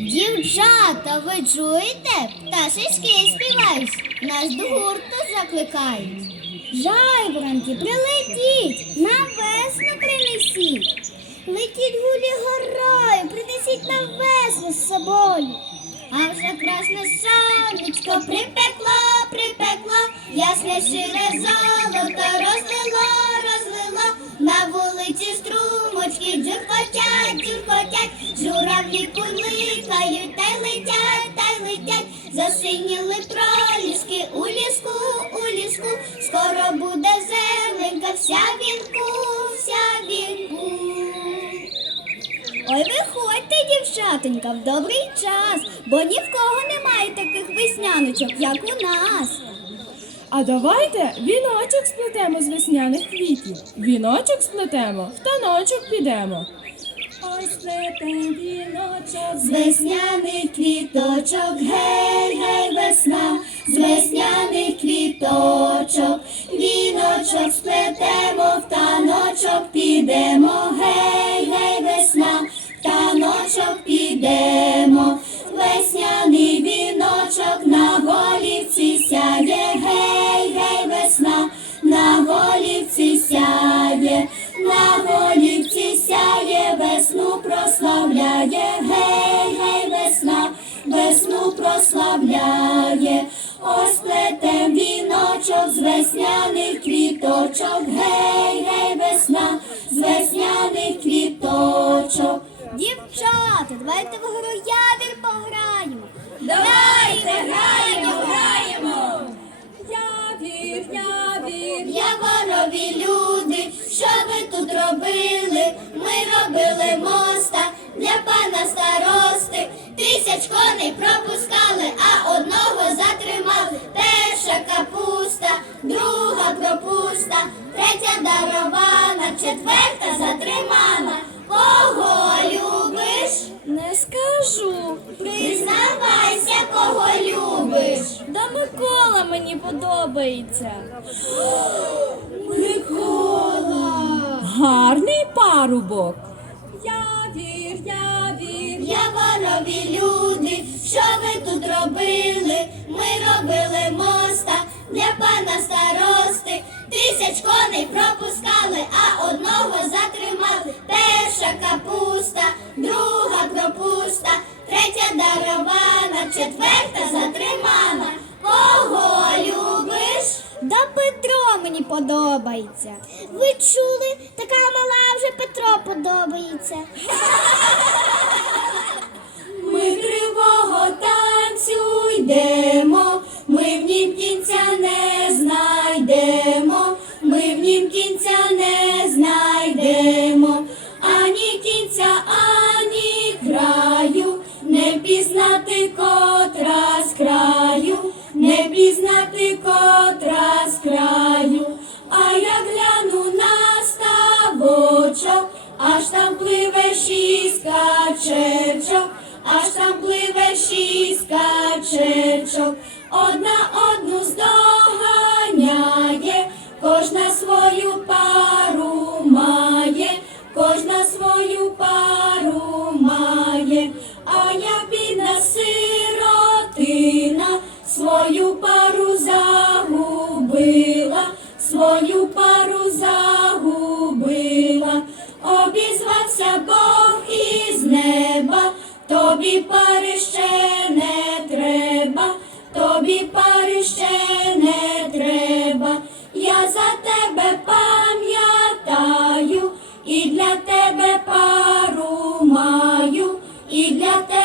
Дівчата, ви чуєте? Пташечки співають, нас до гурту закликають. Жайворонки, прилетіть, нам весну принесіть. Летіть гулі горою, принесіть нам весну з собою. А вже красне сонечко припекло, припекло, ясне щире золото куликають, та й летять, та й летять, засиніли проліски у ліску, у ліску, скоро буде зеленька, вся вінку, вся вінку. Ой, виходьте, дівчатонька, в добрий час, бо ні в кого немає таких весняночок, як у нас. А давайте віночок сплетемо з весняних квітів. Віночок сплетемо, в таночок підемо. Ось сплетем віночок З весняних квіточок, гей, гей, весна, з весняних квіточок, віночок сплетемо, в таночок підемо, прославляє, гей, гей, весна, весну прославляє, ось плетем віночок з весняних квіточок, гей, гей, весна, з весняних квіточок. Дівчата, давайте в гру явір пограємо. Давайте граємо, граємо. Явір, явір, Яворові люди, що ви тут робили? Ми робили моста для старости. Тисяч коней пропускали, а одного затримали. Перша капуста, друга пропуста, третя дарована, четверта затримана. Кого любиш? не скажу. Признавайся, кого любиш. Да Микола мені подобається. Микола. Гарний парубок. Явір, явір, Яворові люди, що ви тут робили? Ми робили моста для пана старости. Тисяч коней пропускали, а одного затримали. Перша капуста, друга пропуста, третя дарована, четверта затримана. Кого любиш? Да Петро мені подобається. Ви чули? Така мала вже Петро подобається. Ми кривого танцю йдемо, ми в нім кінця не знайдемо, ми в нім кінця не знайдемо, ані кінця, ані краю, не пізнати котра з краю, не пізнати котра качечок, аж там пливе шість качечок, одна одну здоганяє, кожна свою пару має, кожна свою пару має, а я бідна сиротина, свою пару загубила, свою тобі пари ще не треба, тобі пари ще не треба, я за тебе пам'ятаю, і для тебе пару маю, і для тебе.